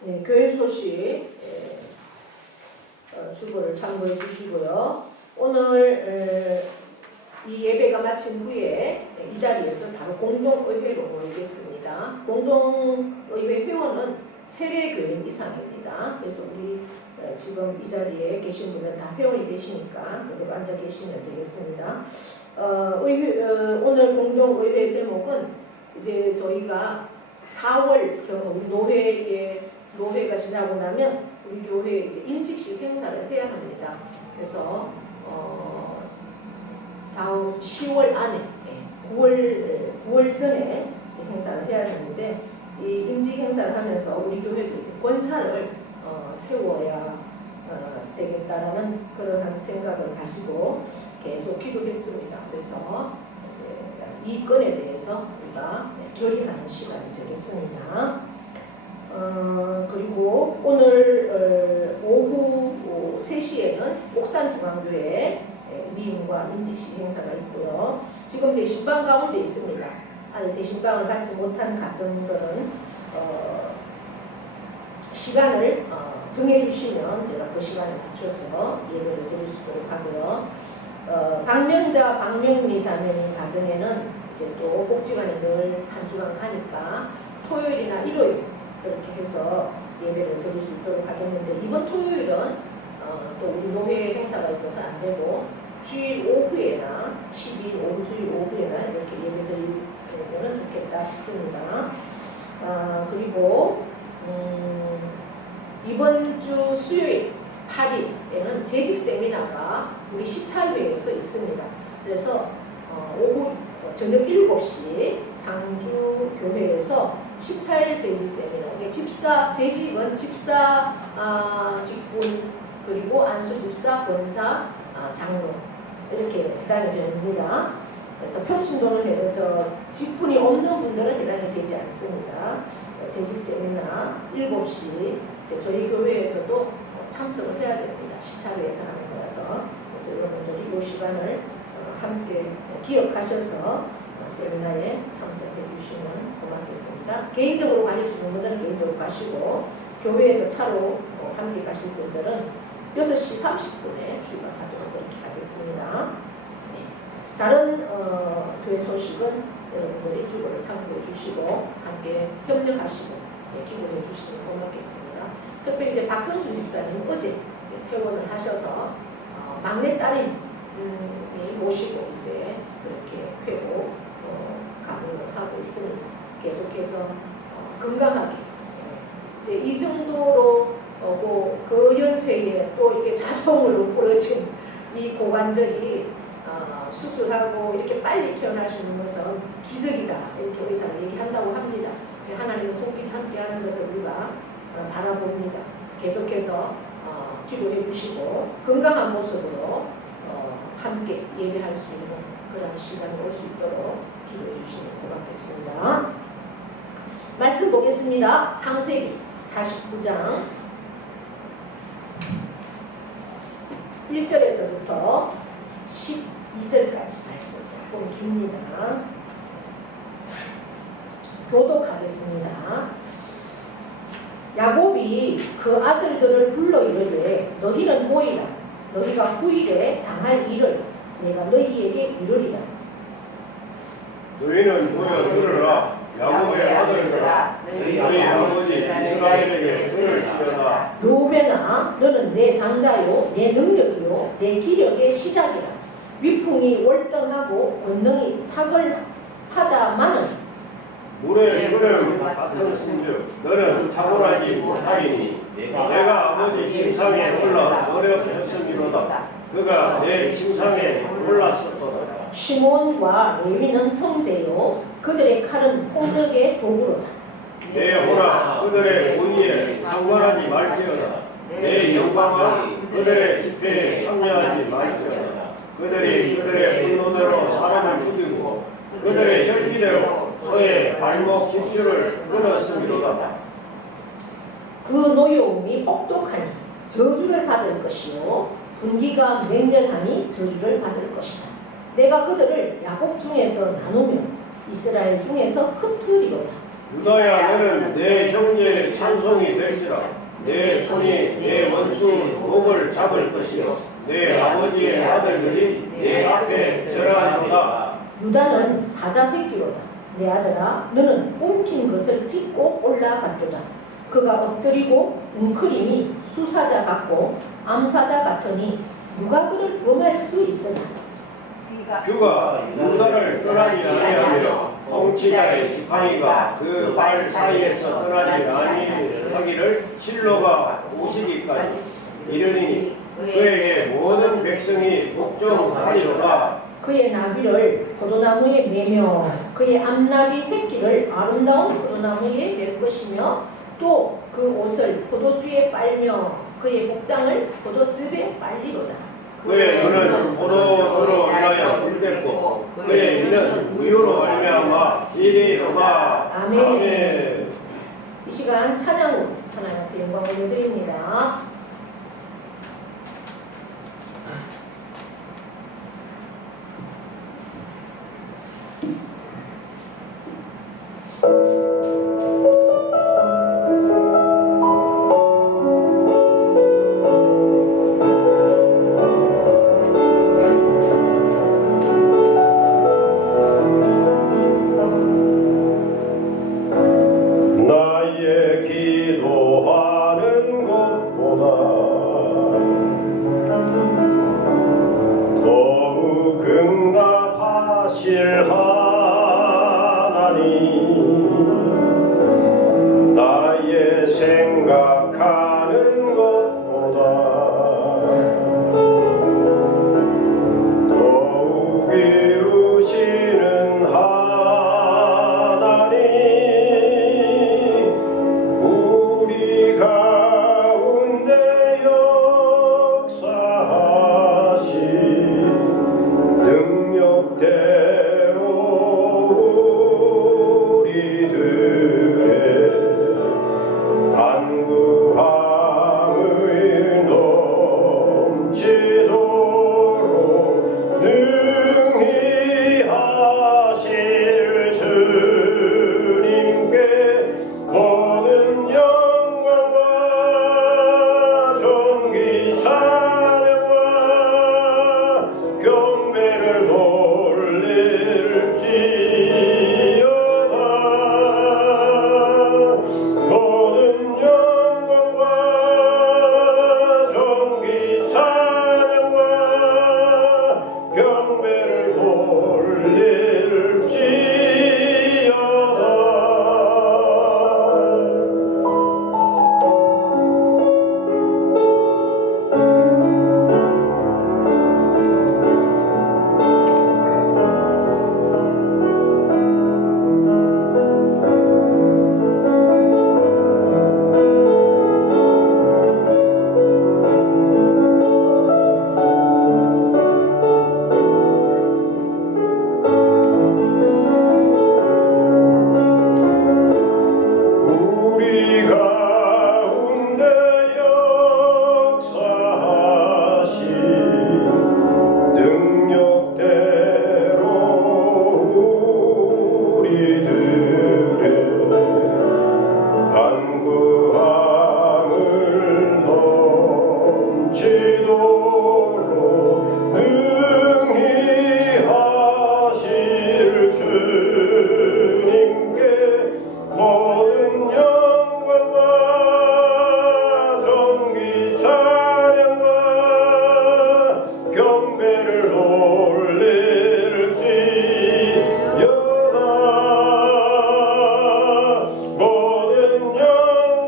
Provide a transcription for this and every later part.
네, 교회 소식 주보를 참고해 주시고요. 오늘 이 예배가 마친 후에 이 자리에서 바로 공동의회로 모이겠습니다. 공동의회 회원은 세례교인 이상입니다. 그래서 우리 지금 이 자리에 계신 분은 다 회원이 계시니까 그대로 앉아 계시면 되겠습니다. 오늘 공동의회 제목은 이제 저희가 4월 노회가 지나고 나면 우리 교회에 이제 인직식 행사를 해야 합니다. 그래서 다음 10월 안에 9월 전에 이제 행사를 해야 되는데 이 임직 행사를 하면서 우리 교회도 이제 권사를 세워야 되겠다라는 그런 생각을 가지고 계속 기도했습니다. 그래서 이제 이 건에 대해서 우리가 결의하는 시간이 되겠습니다. 그리고 오늘 오후 3시에는 옥산중앙교회 미임과 임직식 행사가 있고요. 지금 대신방 가운데 있습니다. 아니 대신방을 받지 못한 가정들은 시간을 정해주시면 제가 그 시간에 맞춰서 예배를 드릴 수 있도록 하고요. 방명자, 방명미 자매님 가정에는 이제 또 복지관에 늘 한 주간 가니까 토요일이나 일요일 그렇게 해서 예배를 드릴 수 있도록 하겠는데 이번 토요일은 또 우리 노회 행사가 있어서 안 되고 주일 오후에나 10일 오주일 오후에나 이렇게 예배 드리면 좋겠다 싶습니다. 그리고 이번 주 수요일 8일에는 재직 세미나가 우리 시찰회에서 있습니다. 그래서 오후 저녁 7시 상주교회에서 시찰 재직 세미나, 재직은 집사 직분 그리고 안수집사, 권사, 장로 이렇게 해당이 됩니다. 그래서 표친도는 직분이 없는 분들은 해당이 되지 않습니다. 재직 세미나 7시 저희 교회에서도 참석을 해야 됩니다. 시찰회에서 하는 거라서. 그래서 여러분들이 이 시간을 함께 기억하셔서 세미나에 참석해 주시면 고맙겠습니다. 개인적으로 가실 수 있는 분들은 개인적으로 가시고 교회에서 차로 함께 가실 분들은 6시 30분에 출발하도록 그렇게 하겠습니다. 네. 다른 교회 소식은 여러분들이 주보를 참고해 주시고 함께 협력하시고 기도해 주시면 고맙겠습니다. 특별히 이제 박정순 집사님 어제 퇴원을 하셔서 막내 딸이 모시고 이제 그렇게 회복 가능을 하고 있습니다. 계속해서 건강하게 이제 이 정도로 그 연세에 또 이렇게 자동으로 부러진 이 고관절이 수술하고 이렇게 빨리 태어날 수 있는 것은 기적이다 이렇게 의사가 얘기한다고 합니다. 하나님의 손길이 함께하는 것을 우리가 바라봅니다. 계속해서 기도해 주시고 건강한 모습으로 함께 예배할 수 있는 그런 시간이 올 수 있도록 기도해 주시면 고맙겠습니다. 말씀 보겠습니다. 창세기 49장 1절에서부터 12절까지 말씀 조금 깁니다. 교독하겠습니다. 야곱이 그 아들들을 불러 이르되 너희는 모이라. 너희가 후일에 당할 일을 내가 너희에게 이르리라. 너희는 모여 들으라. 야곱의 아들들아 너희 아버지 이스라엘에게 은을 주려다. 르우벤아 너는 내 장자요 내 능력이요 내 기력의 시작이라. 위풍이 월등하고 권능이 탁월하다마는 물의 흐름 같은 순즉 너는 탁월하지 못하리니 내가 아버지 침상에 올라 어렵었음이로다. 그가 내 침상에 올랐었거든. 시몬과 레위는 형제요 그들의 칼은 폭력의 도구로다. 내 호라 그들의 문의에 상관하지 말지어다. 내 영광은 그들의 집회에 참여하지 말지어다. 그들이 그들의 분노대로 사람을 죽이고 그들의 혈기대로 소의 발목 깃줄을 끊었음이로다. 그 노여움이 혹독하니 저주를 받을 것이요 분기가 맹렬하니 저주를 받을 것이다. 내가 그들을 야곱 중에서 나누며 이스라엘 중에서 흩으리로다. 유다야 너는 내 형제의 찬송이 될지라. 내 손이 내 원수 목을 잡을 것이요 내 아버지의 아들들이 내 앞에 절하리로다. 유다는 사자 새끼로다. 내 아들아 너는 움킨 것을 찢고 올라갔도다. 그가 엎드리고 웅크림이 수사자 같고 암사자 같으니 누가 그를 범할 수 있으나 그가 유다를 떠나지 아니하며 통치자의 지팡이가 그 발 사이에서 떠나지 아니하기를 실로가 오시기까지 이르니 그에게 모든 백성이 복종하리로다. 그의 나비를 포도나무에 매며 그의 암나비 새끼를 아름다운 포도나무에 맬 것이며 또 그 옷을 포도주에 빨며 그의 복장을 포도즙에 빨리로다. 그의 눈은 포도주로 인하여 붉겠고 그의 이는 우유로 말미암아 이리로다. 아멘. 이 시간 찬양 후 하나님 앞에 영광을 올려드립니다. 나의 기도하는 것보다 더욱 응답하실 하나님, 나의 생각하는 것보다 더욱 이루시는 하나님, 우리 가운데 역사하신 능력대로 우리들의 간구함을 넘치도록 능히 하실 주님께 모든 영광과 존귀 찬양과 경배를 돌릴지어다. 모든 영광과 존귀 찬양과 경배를 돌릴지어다. 우리 가운데 역사하신 능력대로 우리들의 간구함을 넘치도록 능히 하실 주님께 모든 영광과 존귀 찬양과 경배를 올릴지어다. 모든 영광과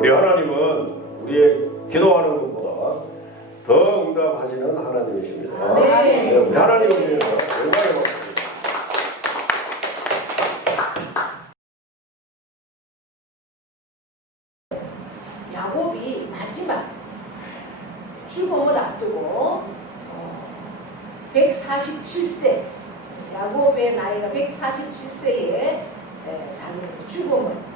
우리 하나님은 우리의 기도하는 것보다 더 응답하시는 하나님이십니다. 네. 우리 하나님을 위해서 영광을 받습니다. 야곱이 마지막 죽음을 앞두고 147세, 야곱의 나이가 147세에 자기 죽음을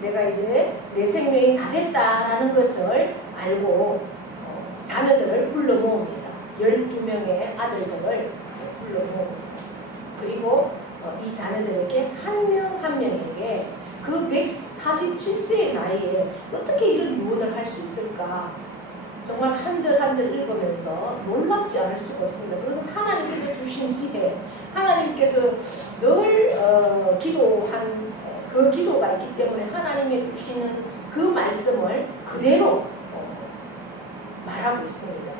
내가 이제 내 생명이 다 됐다라는 것을 알고 자녀들을 불러 모읍니다. 12명의 아들들을 불러 모읍니다. 그리고 이 자녀들에게 한 명 한 명에게 그 147세의 나이에 어떻게 이런 유언을 할 수 있을까? 정말 한 절 한 절 읽으면서 놀랍지 않을 수가 없습니다. 그것은 하나님께서 주신 지혜, 하나님께서 늘 기도한 그 기도가 있기 때문에 하나님이 주시는 그 말씀을 그대로 말하고 있습니다.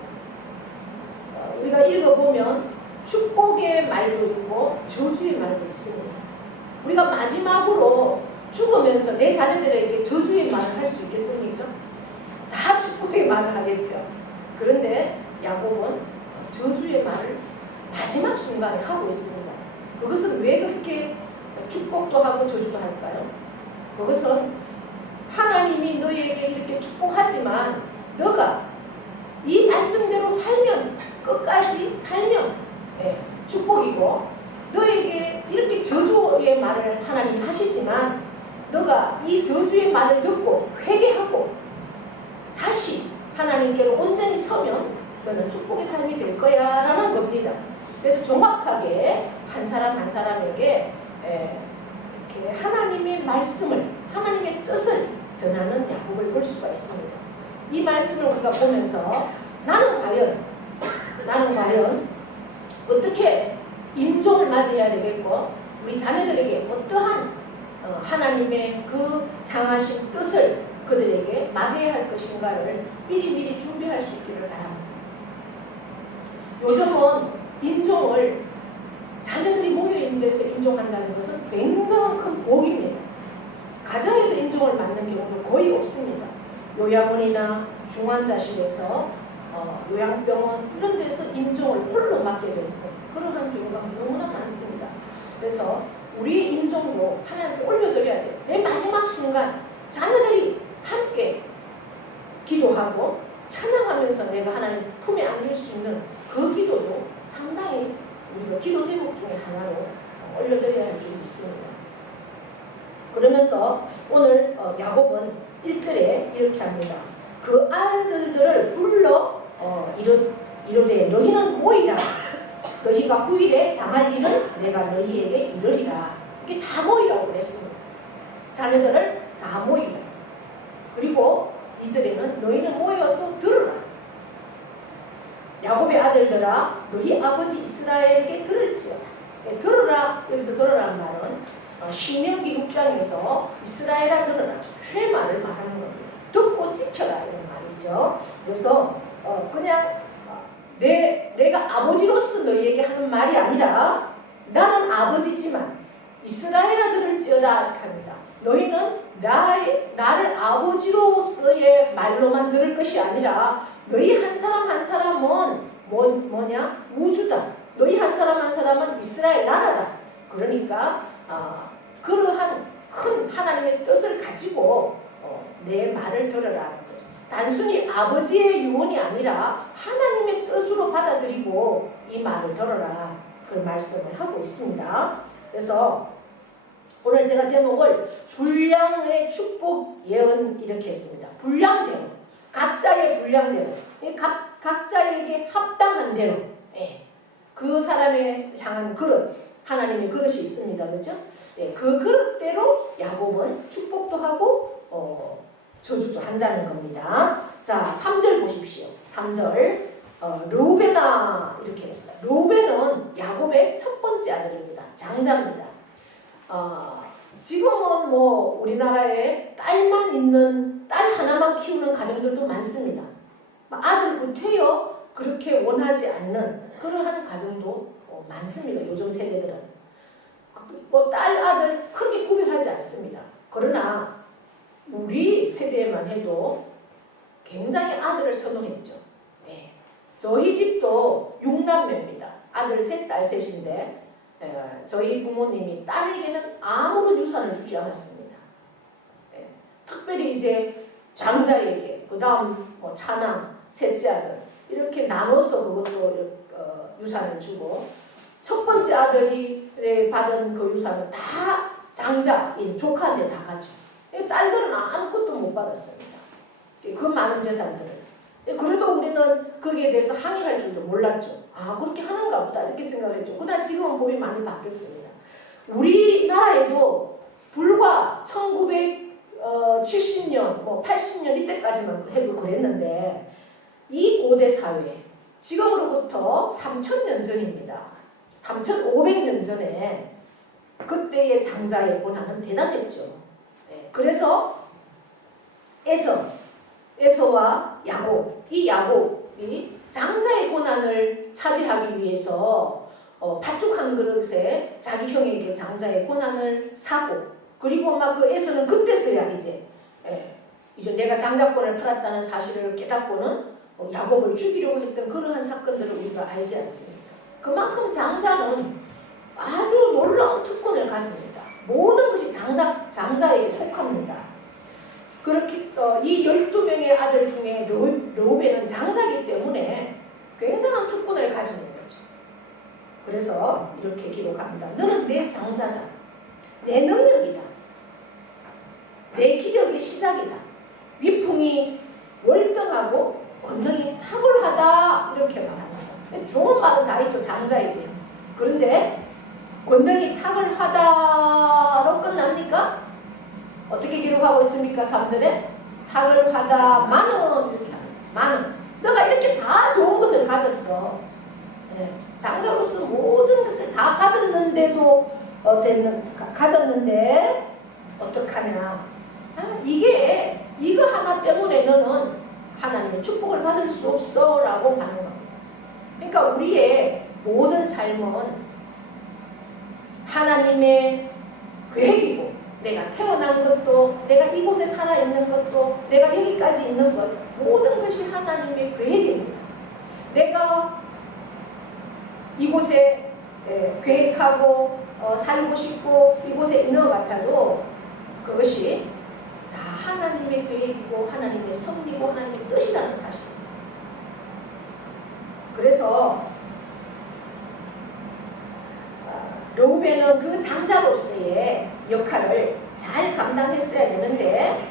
우리가 읽어보면 축복의 말도 있고 저주의 말도 있습니다. 우리가 마지막으로 죽으면서 내 자녀들에게 저주의 말을 할 수 있겠습니까? 다 축복의 말을 하겠죠. 그런데 야곱은 저주의 말을 마지막 순간에 하고 있습니다. 그것은 왜 그렇게 축복도 하고 저주도 할까요? 그것은 하나님이 너에게 이렇게 축복하지만 너가 이 말씀대로 살면, 끝까지 살면 축복이고, 너에게 이렇게 저주의 말을 하나님이 하시지만 너가 이 저주의 말을 듣고 회개하고 다시 하나님께로 온전히 서면 너는 축복의 삶이 될 거야 라는 겁니다. 그래서 정확하게 한 사람 한 사람에게 이렇게 하나님의 말씀을, 하나님의 뜻을 전하는 야곱을 볼 수가 있습니다. 이 말씀을 우리가 보면서 나는 과연 어떻게 임종을 맞이해야 되겠고, 우리 자녀들에게 어떠한 하나님의 그 향하신 뜻을 그들에게 말해야 할 것인가를 미리미리 준비할 수 있기를 바랍니다. 요즘은 임종을 자녀들이 모여있는 데서 임종한다는 것은 굉장한 큰 복입니다. 가정에서 임종을 맞는 경우도 거의 없습니다. 요양원이나 중환자실에서 요양병원 이런 데서 임종을 홀로 맡게 되는 그러한 경우가 너무나 많습니다. 그래서 우리의 임종도 하나님께 올려드려야 돼요. 내 마지막 순간 자녀들이 함께 기도하고 찬양하면서 내가 하나님 품에 안길 수 있는 그 기도도 상당히 우리가 기도 제목 중에 하나로 올려드려야 할 점이 있습니다. 그러면서 오늘 야곱은 1절에 이렇게 합니다. 그 아들들을 불러 이르되 너희는 모이라. 너희가 후일에 당할 일은 내가 너희에게 이르리라. 이게 다 모이라고 그랬습니다. 자녀들을 다 모이라. 그리고 2절에는 너희는 모여서 들으라. 야곱의 아들들아 너희 아버지 이스라엘에게 들을지어다. 들으라, 여기서 들으라는 말은 신명기 6장에서 이스라엘아 들으라, 쇠말을 말하는 겁니다. 듣고 지켜라 이런 말이죠. 그래서 그냥 내가 아버지로서 너희에게 하는 말이 아니라 나는 아버지지만 이스라엘아 들을지어다 이렇게 합니다. 너희는 나를 아버지로서의 말로만 들을 것이 아니라 너희 한 사람 한 사람은 뭐냐? 우주다. 너희 한 사람 한 사람은 이스라엘 나라다. 그러니까 그러한 큰 하나님의 뜻을 가지고 내 말을 들으라는 거죠. 단순히 아버지의 유언이 아니라 하나님의 뜻으로 받아들이고 이 말을 들어라 그 말씀을 하고 있습니다. 그래서 오늘 제가 제목을 분량의 축복 예언 이렇게 했습니다. 분량대로, 각자의 분량대로, 각자에게 합당한 대로 그 사람에 향한 그릇, 하나님의 그릇이 있습니다. 그렇죠? 그 그릇대로 야곱은 축복도 하고 저주도 한다는 겁니다. 자, 3절 보십시오. 3절 르우벤아 이렇게 했어요. 르우벤은 야곱의 첫 번째 아들입니다. 장자입니다. 지금은 뭐 우리나라에 딸만 있는, 딸 하나만 키우는 가정들도 많습니다. 아들부터요 그렇게 원하지 않는 그러한 가정도 많습니다. 요즘 세대들은 뭐 딸 아들 크게 구별하지 않습니다. 그러나 우리 세대만 해도 굉장히 아들을 선호했죠. 예. 저희 집도 6남매입니다. 아들 셋, 딸 셋인데 저희 부모님이 딸에게는 아무런 유산을 주지 않았습니다. 예. 특별히 이제 장자에게, 그 다음 차남, 셋째 아들 이렇게 나눠서 그것도 유산을 주고, 첫 번째 아들이 받은 그 유산은 다 장자인 조카한테 다 가죠. 딸들은 아무것도 못 받았습니다. 그 많은 재산들을. 그래도 우리는 거기에 대해서 항의할 줄도 몰랐죠. 아, 그렇게 하는가 보다 이렇게 생각을 했죠. 그러나 지금은 법이 많이 바뀌었습니다. 우리나라에도 불과 1970년, 80년 이때까지만 해도 그랬는데, 이 고대 사회, 지금으로부터 3000년 전입니다. 3500년 전에 그때의 장자의 권한은 대단했죠. 그래서 에서와 야곱, 이 야곱이 장자의 권한을 차지하기 위해서 팥죽 한 그릇에 자기 형에게 장자의 권한을 사고, 그리고 막 그 에서는 그때서야 이제 내가 장자권을 팔았다는 사실을 깨닫고는 야곱을 죽이려고 했던 그러한 사건들을 우리가 알지 않습니까? 그만큼 장자는 아주 놀라운 특권을 가집니다. 모든 것이 장자에게 속합니다. 그렇게 이 12명의 아들 중에 르우벤은 장자이기 때문에 굉장한 특권을 가지는 거죠. 그래서 이렇게 기록합니다. 너는 내 장자다. 내 능력이다. 내 기력의 시작이다. 위풍이 월등하고 권능이 탁월하다. 이렇게 말합니다. 좋은 말은 다 있죠. 장자에게. 그런데 권능이 탁월하다로 끝납니까? 어떻게 기록하고 있습니까? 3절에 탁월하다마는 이렇게 합니다. 마는 너가 이렇게 다 좋은 것을 가졌어. 장자로서 모든 것을 다 가졌는데도 가졌는데 어떡하냐? 이거 하나 때문에 너는 하나님의 축복을 받을 수 없어 라고 하는 겁니다. 그러니까 우리의 모든 삶은 하나님의 계획이고, 내가 태어난 것도, 내가 이곳에 살아있는 것도, 내가 여기까지 있는 것, 모든 것이 하나님의 계획입니다. 내가 이곳에 계획하고 살고 싶고 이곳에 있는 것 같아도 그것이 다 하나님의 계획이고 하나님의 섭리고 하나님의 뜻이라는 사실입니다. 그래서 르우벤은 그 장자로서의 역할을 잘 감당했어야 되는데,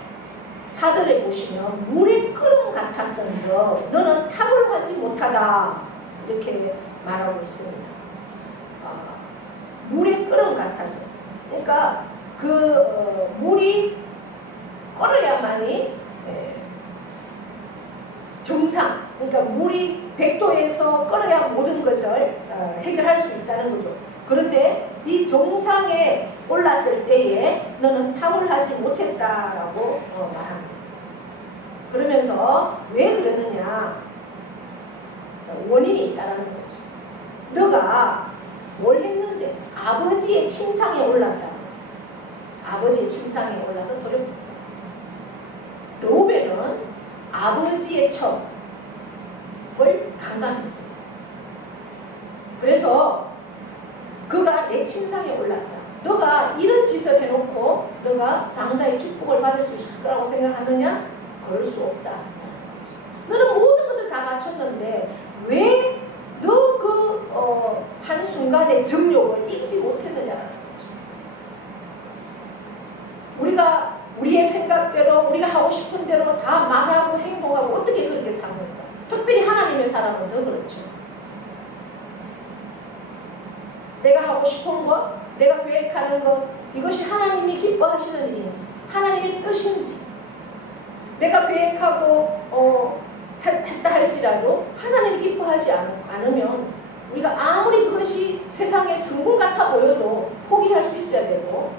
4절에 보시면 물의 끓음 같았은즉 너는 탁월하지 못하다 이렇게 말하고 있습니다. 물의 끓음 같아서, 그러니까 그 물이 끓어야만이 정상, 그러니까 물이 100도에서 끓어야 모든 것을 해결할 수 있다는 거죠. 그런데 이 정상에 올랐을 때에 너는 탁월하지 못했다라고 말합니다. 그러면서 왜 그러느냐? 원인이 있다는 거죠. 너가 뭘 했는데 아버지의 침상에 올랐다. 아버지의 침상에 올라서 더럽다. 르우벤은 아버지의 첩을 강간했습니다. 그래서 그가 내 침상에 올랐다. 너가 이런 짓을 해놓고 너가 장자의 축복을 받을 수 있을 거라고 생각하느냐? 그럴 수 없다. 너는 모든 것을 다 갖췄는데 왜 너 그 한순간의 정욕을 이기지 못했느냐는 거죠. 우리가 우리의 생각대로 우리가 하고 싶은 대로 다 말하고 행동하고 어떻게 그렇게 사는가? 특별히 하나님의 사람은 더 그렇죠. 내가 하고 싶은 것, 내가 계획하는 것, 이것이 하나님이 기뻐하시는 일인지, 하나님의 뜻인지, 내가 계획하고 했다 할지라도 하나님이 기뻐하지 않으면 우리가 아무리 그것이 세상의 성공 같아 보여도 포기할 수 있어야 되고,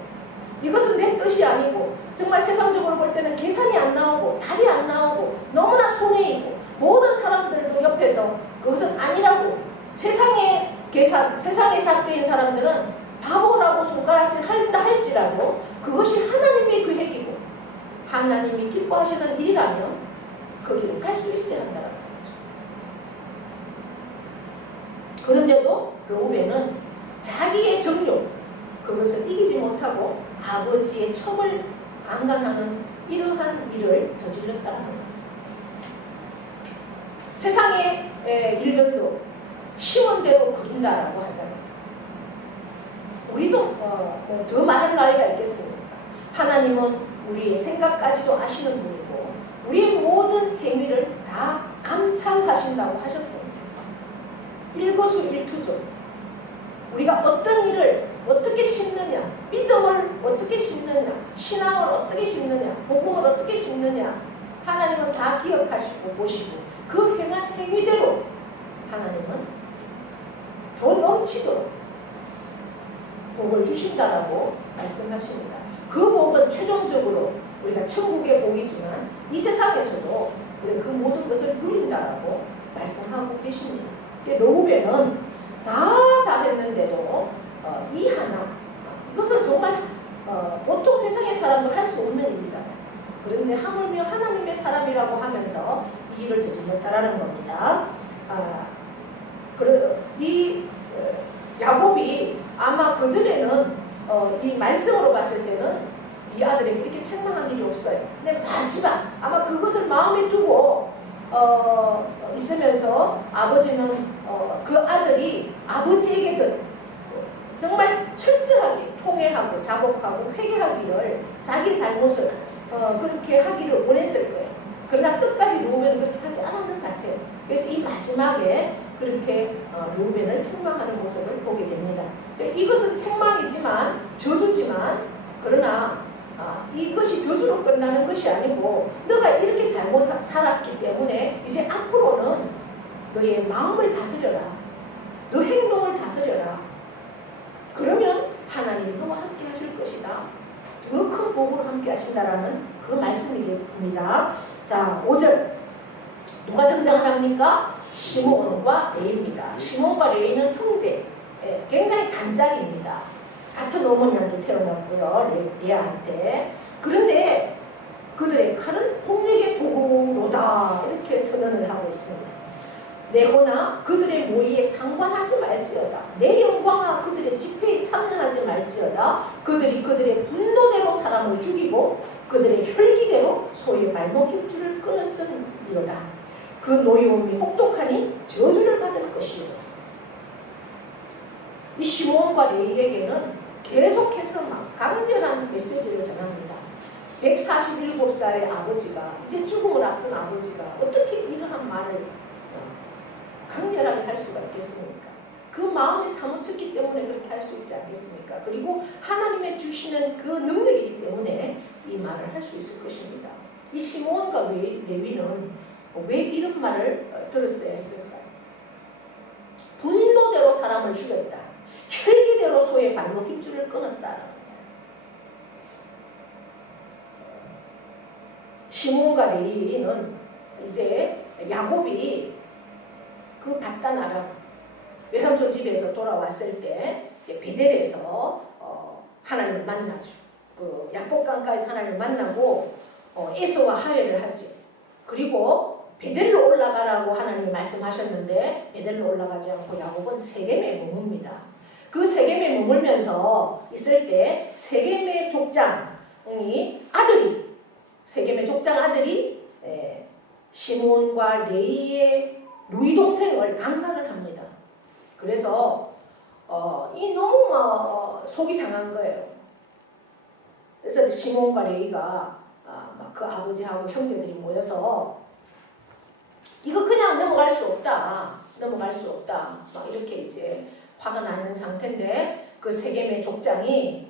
이것은 내 뜻이 아니고 정말 세상적으로 볼 때는 계산이 안 나오고 답이 안 나오고 너무나 손해이고, 모든 사람들도 옆에서 그것은 아니라고, 세상의 계산, 세상의 잣대인 사람들은 바보라고 손하고 손가락질 한다 할지라도 그것이 하나님의 계획이고 하나님이 기뻐하시는 일이라면 거기로 갈 수 있어야 한다는 거죠. 그런데도 르우벤은 자기의 정욕 그것을 이기지 못하고 아버지의 첩을 강간하는 이러한 일을 저질렀다는 겁니다. 세상의 일들도 시원대로 그린다라고 하잖아요. 우리도 더 많은 나이가 있겠습니까? 하나님은 우리의 생각까지도 아시는 분이고 우리의 모든 행위를 다 감찰하신다고 하셨습니다. 일거수일투족 우리가 어떤 일을 어떻게 심느냐, 믿음을 어떻게 심느냐, 신앙을 어떻게 심느냐, 복음을 어떻게 심느냐 하나님은 다 기억하시고 보시고 그 행한 행위대로 하나님은 더 넘치도록 복을 주신다라고 말씀하십니다. 그 복은 최종적으로 우리가 천국의 복이지만 이 세상에서도 우리가 그 모든 것을 누린다라고 말씀하고 계십니다. 르우벤은 다 잘했는데도 이 하나 이것은 정말 보통 세상의 사람도 할 수 없는 일이잖아요. 그런데 하물며 하나님의 사람이라고 하면서 이 일을 저질렀다라는 겁니다. 이 야곱이 아마 그전에는 이 말씀으로 봤을 때는 이 아들에게 이렇게 책망한 일이 없어요. 근데 마지막 아마 그것을 마음에 두고 있으면서 아버지는 그 아들이 아버지에게든 정말 철저하게 통회하고 자복하고 회개하기를 자기 잘못을 그렇게 하기를 원했을 거예요. 그러나 끝까지 르우벤은 그렇게 하지 않았는 것 같아요. 그래서 이 마지막에 그렇게 르우벤을 책망하는 모습을 보게 됩니다. 이것은 책망이지만 저주지만 그러나 이것이 저주로 끝나는 것이 아니고 너가 이렇게 잘못 살았기 때문에 이제 앞으로는 너의 마음을 다스려라. 너 행동을 다스려라. 그러면 하나님이 너와 함께 하실 것이다. 더 큰 복으로 함께 하신다라는 그 말씀입니다. 자, 5절 누가 등장을 합니까? 시몬과 레위입니다. 시몬과 레위는 형제, 굉장히 단짝입니다. 같은 어머니한테 태어났고요. 레아한테. 그런데 그들의 칼은 폭력의 도구로다 이렇게 선언을 하고 있습니다. 내거나 그들의 모의에 상관하지 말지어다. 내 영광아 그들의 집회에 참여하지 말지어다. 그들이 그들의 분노대로 사람을 죽이고 그들의 혈기대로 소의 발목 힘줄을 끊었음이로다. 그 노여움이 혹독하니 저주를 받을 것이요. 이 시몬과 레위에게는 계속해서 막 강렬한 메시지를 전합니다. 147살의 아버지가 이제 죽음을 앞둔 아버지가 어떻게 이러한 말을 강렬하게 할 수가 있겠습니까? 그 마음이 사무쳤기 때문에 그렇게 할 수 있지 않겠습니까? 그리고 하나님의 주시는 그 능력이기 때문에 이 말을 할 수 있을 것입니다. 이 시몬과 레위는 왜 이런 말을 들었어야 했을까요? 분노대로 사람을 죽였다. 혈기대로 소의 발목 힘줄을 끊었다. 시몬과 레위는 이제 야곱이 그 바단 아람 외삼촌 집에서 돌아왔을 때 베델에서 하나님을 만나죠. 그 야복강가에서 하나님을 만나고 에서와 화해를 하지. 그리고 베델로 올라가라고 하나님이 말씀하셨는데 베델로 올라가지 않고 야곱은 세겜에 머뭅니다. 그 세겜에 머물면서 있을 때 세겜의 족장이 아들이 세겜의 족장 아들이 시몬과 레위의 누이 동생을 강간을 합니다. 그래서 이 너무 속이 상한 거예요. 그래서 시몬과 레위가 막 그 아버지하고 형제들이 모여서 이거 그냥 넘어갈 수 없다. 넘어갈 수 없다. 막 이렇게 이제 화가 나는 상태인데 그 세겜의 족장이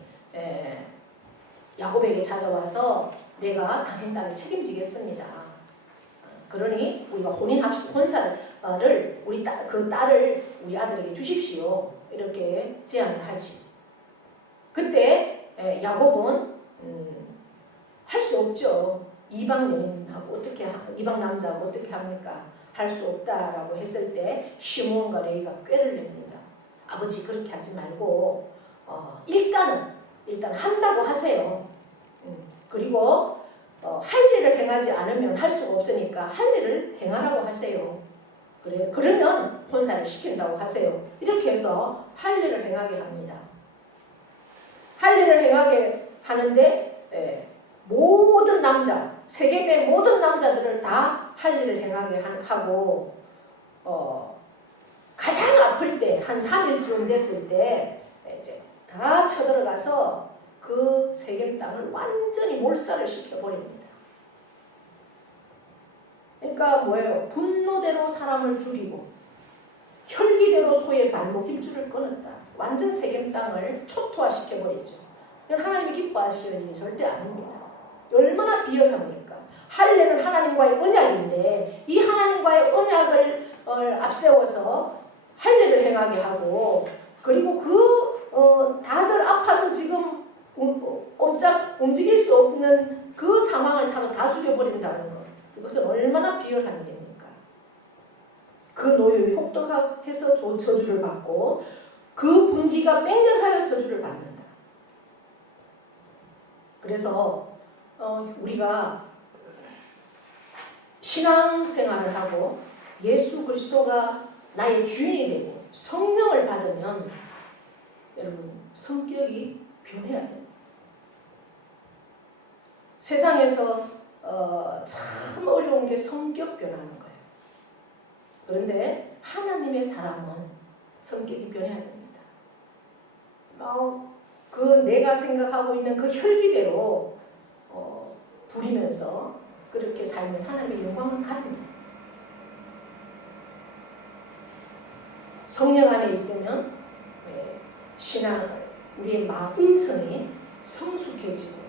야곱에게 찾아와서 내가 당신 딸을 책임지겠습니다. 그러니 우리가 혼사를 그 딸을 우리 아들에게 주십시오. 이렇게 제안을 하지. 그때 야곱은 할 수 없죠. 이방 여인하고 어떻게 이방 남자하고 어떻게 합니까? 할 수 없다라고 했을 때 시몬과 레위가 꾀를 냅니다. 아버지 그렇게 하지 말고 일단 일단 한다고 하세요. 그리고 할 일을 행하지 않으면 할 수가 없으니까 할 일을 행하라고 하세요. 그래, 그러면 혼사를 시킨다고 하세요. 이렇게 해서 할 일을 행하게 합니다. 할 일을 행하게 하는데 모든 남자, 세계의 모든 남자들을 다 할 일을 행하게 하고 가장 아플 때 한 3일쯤 됐을 때 이제 다 쳐들어가서 그 세겜 땅을 완전히 몰살을 시켜버립니다. 그러니까 뭐예요? 분노대로 사람을 죽이고 혈기대로 소의 발목 힘줄을 끊었다. 완전 세겜 땅을 초토화시켜버리죠. 이건 하나님이 기뻐하시는 일이 절대 아닙니다. 얼마나 비열합니까? 할례는 하나님과의 언약인데 이 하나님과의 언약을 앞세워서 할례를 행하게 하고 그리고 다들 아파서 지금 꼼짝 움직일 수 없는 그 상황을 다 죽여버린다는 것. 이것은 얼마나 비열한 일입니까? 그 노예의 혹독해서 저주를 받고 그 분기가 맹렬하여 저주를 받는다. 그래서 우리가 신앙생활을 하고 예수 그리스도가 나의 주인이 되고 성령을 받으면 여러분 성격이 변해야 됩니다. 세상에서 참 어려운 게 성격 변하는 거예요. 그런데 하나님의 사람은 성격이 변해야 됩니다. 그 내가 생각하고 있는 그 혈기대로 부리면서 그렇게 살면 하나님의 영광을 가립니다. 성령 안에 있으면 우리의 인성이 성숙해지고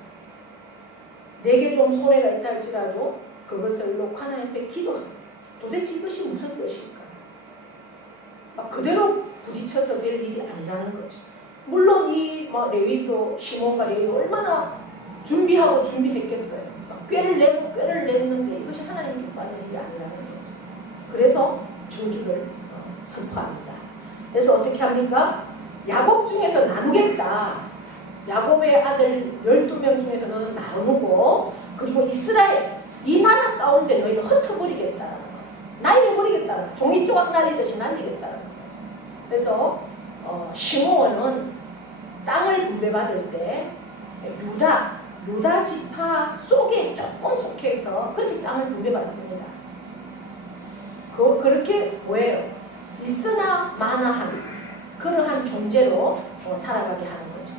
내게 좀 손해가 있다 할지라도 그것을 놓고 하나님 앞에 기도합니다. 도대체 이것이 무슨 뜻일까? 그대로 부딪혀서 될 일이 아니라는 거죠. 물론 레위도 시몬과 레위도 얼마나 준비했겠어요. 꾀를 냈는데 이것이 하나님 기뻐하는 일이 아니라는 거죠. 그래서 저주를 선포합니다. 그래서 어떻게 합니까? 야곱 중에서 나누겠다. 야곱의 아들 12명 중에서 너는 나누고 그리고 이스라엘 이 나라 가운데 너희를 흩어버리겠다는 거. 날려버리겠다는 거. 종이 조각 날리듯이 날리겠다는 거. 그래서 시므온은 땅을 분배받을 때 유다 지파 속에 조금 속해서 그렇게 땅을 분배받습니다. 그렇게 뭐예요? 있으나 마나한 그러한 존재로 살아가게 하는 거죠.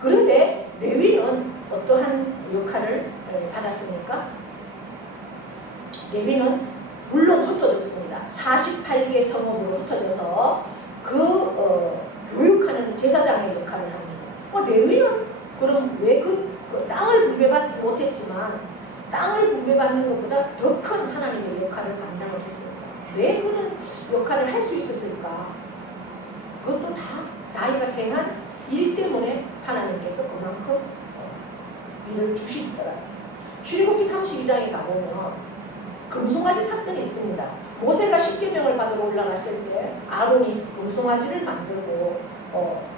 그런데 레위는 어떠한 역할을 받았습니까? 레위는 물론 흩어졌습니다. 48개 성읍으로 흩어져서 교육하는 제사장의 역할을 합니다. 레위는 그럼 왜 그 땅을 분배받지 못했지만 땅을 분배받는 것보다 더 큰 하나님의 역할을 감당을 했습니다. 왜 그런 역할을 할 수 있었을까? 그것도 다 자기가 행한 일 때문에 하나님께서 그만큼 일을 주시더라고요. 출애굽기 32장에 가보면 금송아지 사건이 있습니다. 모세가 십계명을 받으러 올라갔을 때 아론이 금송아지를 만들고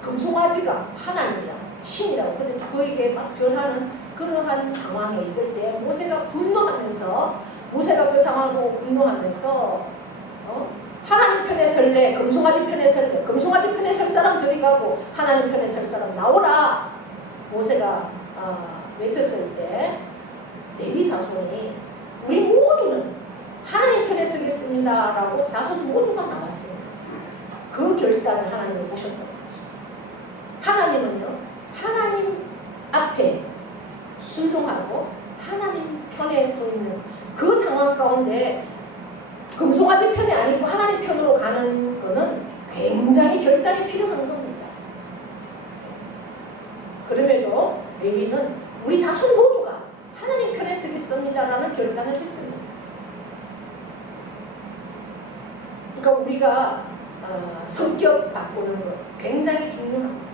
금송아지가 하나님이라고 신이라고 그에게 막 전하는 그러한 상황에 있을 때 모세가 분노하면서 모세가 그 상황을 보고 분노하면서 하나님 편에 설래 금송아지 편에 설래 금송아지 편에 설 사람 저리 가고 하나님 편에 설 사람 나오라 모세가 외쳤을 때 레위 자손이 우리 모두는 하나님 편에 서겠습니다 라고 자손 모두가 나왔습니다. 그 결단을 하나님이 보셨던 거죠. 하나님은요 하나님 앞에 순종하고 하나님 편에 서 있는 그 상황 가운데 금송아지 편이 아니고 하나님 편으로 가는 거는 굉장히 결단이 필요한 겁니다. 그럼에도 레위는 우리 자손 모두가 하나님 편에 서겠습니다라는 결단을 했습니다. 그러니까 우리가 성격 바꾸는 것 굉장히 중요합니다.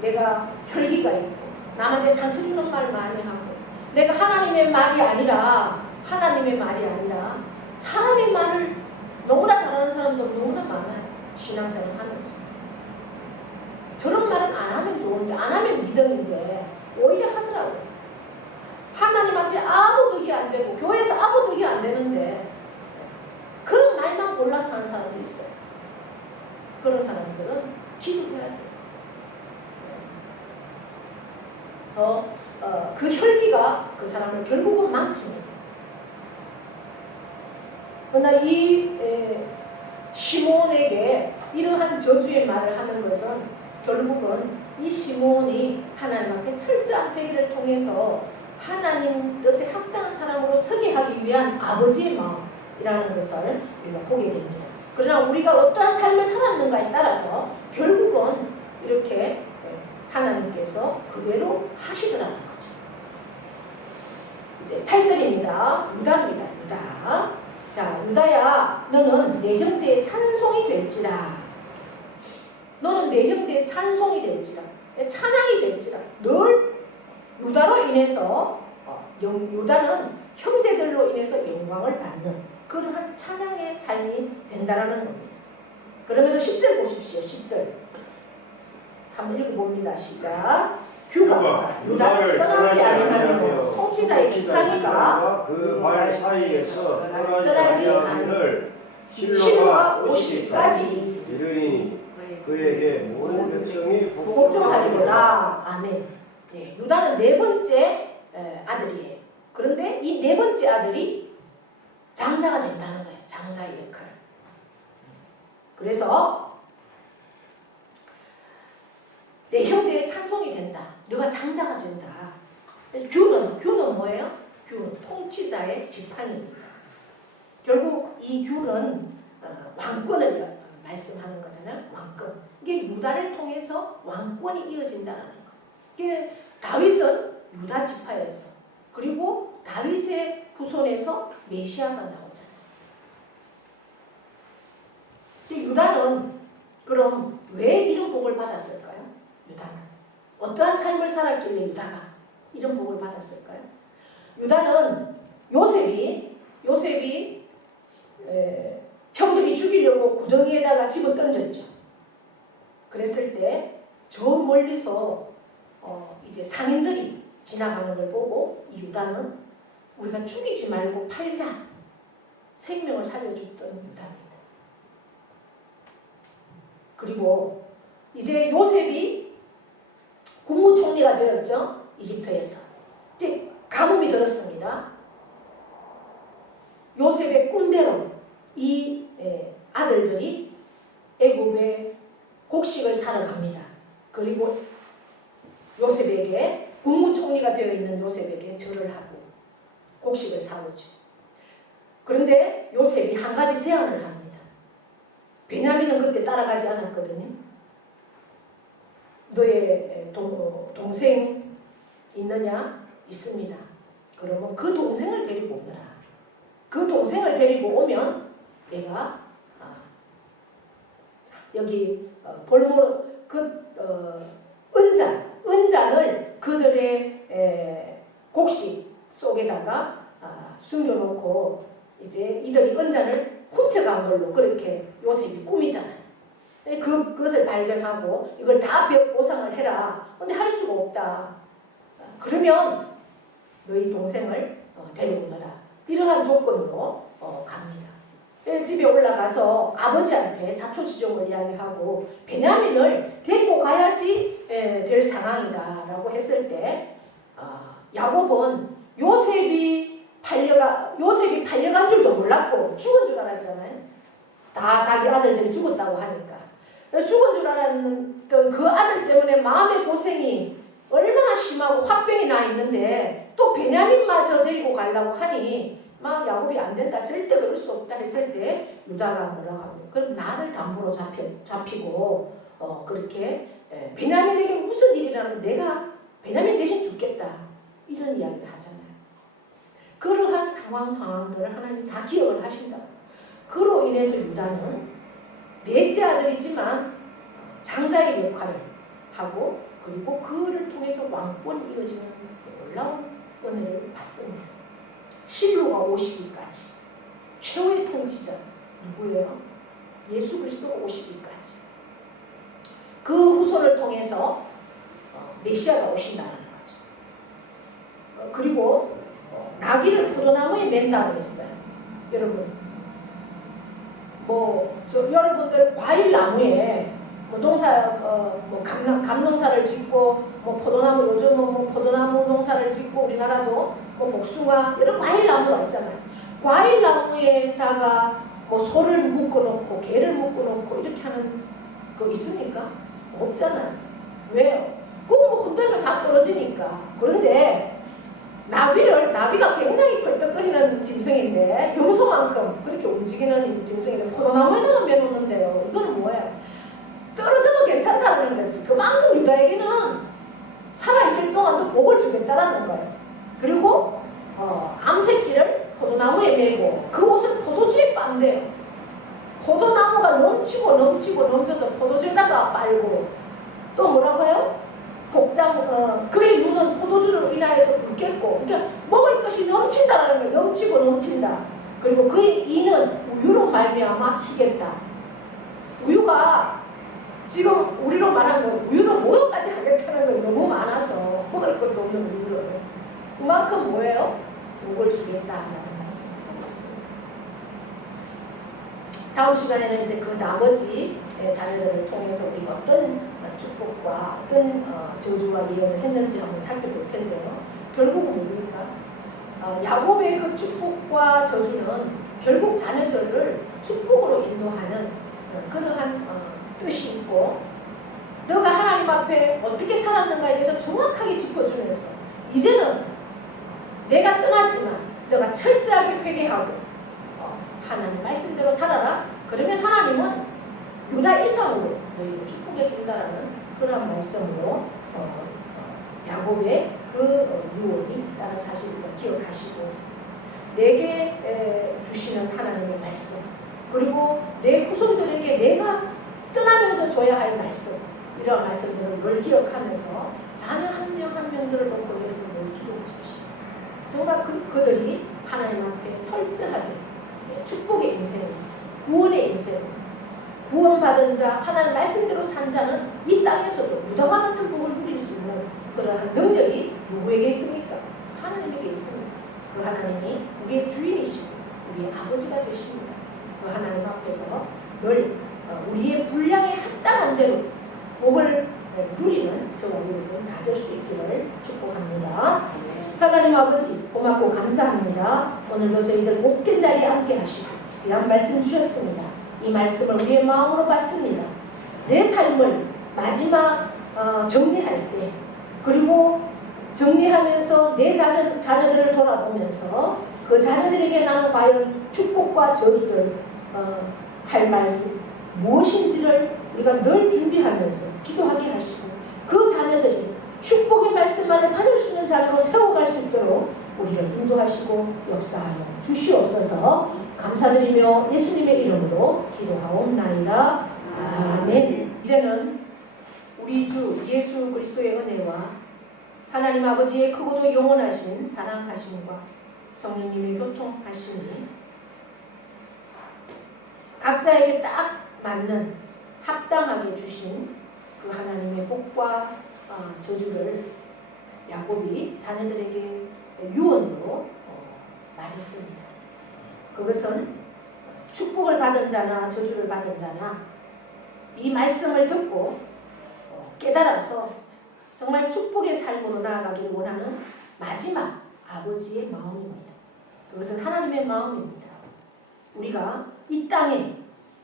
내가 혈기가 있고 남한테 상처 주는 말 많이 하고 내가 하나님의 말이 아니라 사람의 말을 너무나 잘하는 사람들 너무나 많아요. 신앙생활 하면서 저런 말은 안 하면 좋은데 안 하면 믿음인데 오히려 하더라고요. 하나님한테 아무 득이 안 되고 교회에서 아무 득이 안 되는데 그런 말만 골라서 하는 사람도 있어요. 그런 사람들은 기도해야 돼요. 그래서 그 혈기가 그 사람을 결국은 망칩니다. 그러나 이 시몬에게 이러한 저주의 말을 하는 것은 결국은 이 시몬이 하나님 앞에 철저한 회개를 통해서 하나님 뜻에 합당한 사람으로 서게 하기 위한 아버지의 마음이라는 것을 우리가 보게 됩니다. 그러나 우리가 어떠한 삶을 살았는가에 따라서 결국은 이렇게 하나님께서 그대로 하시더라는 거죠. 이제 8절입니다. 유다입니다. 유다. 자, 유다야, 너는 내 형제의 찬송이 될지라. 너는 내 형제의 찬송이 될지라. 찬양이 될지라. 늘 유다로 인해서 유다는 형제들로 인해서 영광을 받는 그러한 찬양의 삶이 된다라는 겁니다. 그러면서 10절 보십시오. 10절 한번 읽어봅니다. 시작. 규가 유다를 떠나지 아니하며 통치자의 지팡이가 그 발 사이에서 떠나지 아니를 실로가 오시기까지 이르니 그에게 모든 백성이 복종하리로다. 아멘. 네, 유다는 네 번째 아들이에요. 그런데 이 네 번째 아들이 장자가 된다는 거예요. 장자의 역할. 그래서 내 형제의 찬송이 된다. 너가 장자가 된다. 규는 뭐예요? 규는 통치자의 지팡이입니다. 결국 이 규는 왕권을 말씀하는 거잖아요. 왕권. 이게 유다를 통해서 왕권이 이어진다는 거. 이게 다윗은 유다 지파에서 그리고 다윗의 후손에서 메시아가 나오잖아요. 유다는 그럼 왜 이런 복을 받았을까요? 유다는 어떠한 삶을 살았길래 유다가 이런 복을 받았을까요? 유다는 요셉이 형들이 죽이려고 구덩이에다가 집어 던졌죠. 그랬을 때 저 멀리서 이제 상인들이 지나가는 걸 보고 이 유다는 우리가 죽이지 말고 팔자 생명을 살려줬던 유다입니다. 그리고 이제 요셉이 국무총리가 되었죠. 이집트에서. 이제 가뭄이 들었습니다. 요셉의 꿈대로 이 아들들이 애굽에 곡식을 사러 갑니다. 그리고 요셉에게 국무총리가 되어 있는 요셉에게 절을 하고 곡식을 사오죠. 그런데 요셉이 한 가지 제안을 합니다. 베냐민은 그때 따라가지 않았거든요. 너의 동생 있느냐? 있습니다. 그러면 그 동생을 데리고 오너라. 그 동생을 데리고 오면 내가 여기 은잔을 그들의 곡식 속에다가 숨겨놓고 이제 이들이 은잔을 훔쳐간 걸로 그렇게 요셉이 꾸미잖아요. 그것을 발견하고 이걸 다 보상을 해라. 근데 할 수가 없다. 그러면 너희 동생을 데리고 오너라. 이러한 조건으로 갑니다. 집에 올라가서 아버지한테 자초지종을 이야기하고 베냐민을 데리고 가야지 될 상황이다 라고 했을 때 야곱은 요셉이 팔려간 줄도 몰랐고 죽은 줄 알았잖아요. 다 자기 아들들이 죽었다고 하니까. 죽은 줄 알았던 그 아들 때문에 마음의 고생이 얼마나 심하고 화병이 나 있는데 또 베냐민마저 데리고 가려고 하니 막 야곱이 안 된다. 절대 그럴 수 없다 했을 때 유다가 뭐라고 하고 그럼 나를 담보로 잡히고 그렇게 베냐민에게 무슨 일이라면 내가 베냐민 대신 죽겠다. 이런 이야기를 하잖아요. 그러한 상황들을 하나님 다 기억을 하신다. 그로 인해서 유다는 넷째 아들이지만 장자의 역할을 하고 그리고 그를 통해서 왕권이 이어지는 놀라운 은혜를 받습니다. 실로가 오시기까지 최후의 통치자 누구예요? 예수 그리스도가 오시기까지 그 후손을 통해서 메시아가 오신다는 거죠. 그리고 나귀를 포도나무에 맨다고 했어요. 여러분, 여러분들 과일 나무에 감농사를 짓고 포도나무, 요즘은 포도나무 농사를 짓고 우리나라도 복숭아 이런 과일 나무가 있잖아요. 과일 나무에다가 소를 묶어놓고 개를 묶어놓고 이렇게 하는 거 있습니까? 없잖아요. 왜요? 그거 흔들면 다 떨어지니까. 그런데 나비가 굉장히 펄떡거리는 짐승인데 염소만큼 그렇게 움직이는 짐승인데 포도나무에다가 매놓는데요. 이거는 뭐예요? 떨어져도 괜찮다는 거지. 그만큼 유다에게는 살아있을 동안도 복을 주겠다라는 거예요. 그리고 암새끼를 포도나무에 메고 그 옷을 포도주에 빤대요. 포도나무가 넘쳐서 포도주에다가 빨고 또 뭐라고 해요? 그의 눈은 포도주로 인하여서 붉겠고, 그러니까 먹을 것이 넘친다라는 거예요. 넘친다. 그리고 그의 이는 우유로 말미암아 희겠다. 우유가 지금 우리로 말하는 거 우유로 모여까지 하겠다는 건 너무 많아서 먹을 것도 없는 우유로 그만큼 뭐예요? 복을 주겠다라는 말씀을 있습니다. 다음 시간에는 이제 그 나머지 자녀들을 통해서 우리가 어떤 축복과 어떤 저주와 예언을 했는지 한번 살펴볼 텐데요. 결국은 뭡니까? 야곱의 그 축복과 저주는 결국 자녀들을 축복으로 인도하는 그러한 뜻이 있고, 너가 하나님 앞에 어떻게 살았는가에 대해서 정확하게 짚어주면서 이제는 내가 떠나지만 너가 철저하게 회개하고 하나님 말씀대로 살아라. 그러면 하나님은 유다 이상으로 너희를 축복해 준다라는 그런 말씀으로 야곱의 그 유언이 있다는 사실을 기억하시고, 내게 주시는 하나님의 말씀, 그리고 내 후손들에게 내가 떠나면서 줘야 할 말씀, 이런 말씀들을 늘 기억하면서 자녀 한 명 한 명들을 놓고 여러분들 기도해 주십시오. 정말 그들이 하나님 앞에 철저하게 축복의 인생, 구원의 인생, 구원받은 자, 하나님 말씀대로 산 자는 이 땅에서도 유다와 같은 복을 누릴 수 있는 그러한 능력이 누구에게 있습니까? 하나님에게 있습니다. 그 하나님이 우리의 주인이시고 우리의 아버지가 되십니다. 그 하나님 앞에서 늘 우리의 분량에 합당한 대로 복을 누리는 저와 여러분 다 될 수 있기를 축복합니다. 하나님 아버지 고맙고 감사합니다. 오늘도 저희들 복된 자리에 함께 하시고 이런 말씀 주셨습니다. 이 말씀을 우리의 마음으로 받습니다. 내 삶을 마지막 정리할 때, 그리고 정리하면서 내 자녀들을 돌아보면서 그 자녀들에게 나는 과연 축복과 저주를 할 말 무엇인지를 우리가 늘 준비하면서 기도하게 하시고, 그 자녀들이 축복의 말씀만을 받을 수 있는 자리로 세워갈 수 있도록 우리를 인도하시고 역사하여 주시옵소서. 감사드리며 예수님의 이름으로 기도하옵나이다. 아멘. 이제는 우리 주 예수 그리스도의 은혜와 하나님 아버지의 크고도 영원하신 사랑하심과 성령님의 교통하심이 각자에게 딱 맞는 합당하게 주신 그 하나님의 복과 저주를 야곱이 자녀들에게 유언으로 말했습니다. 그것은 축복을 받은 자나 저주를 받은 자나 이 말씀을 듣고 깨달아서 정말 축복의 삶으로 나아가기를 원하는 마지막 아버지의 마음입니다. 그것은 하나님의 마음입니다. 우리가 이 땅에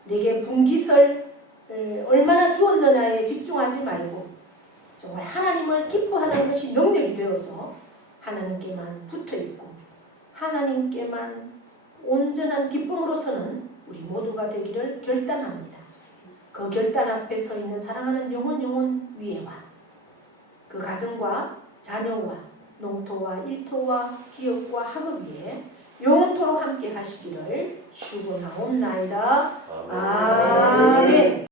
내게 분깃을 얼마나 주었느냐에 집중하지 말고 정말 하나님을 기뻐하는 것이 능력이 되어서 하나님께만 붙어있고 하나님께만 온전한 기쁨으로서는 우리 모두가 되기를 결단합니다. 그 결단 앞에 서 있는 사랑하는 영혼 위에와 그 가정과 자녀와 농토와 일터와 기업과 학업 위에 영원토록 함께 하시기를 축원하옵나이다. 아멘.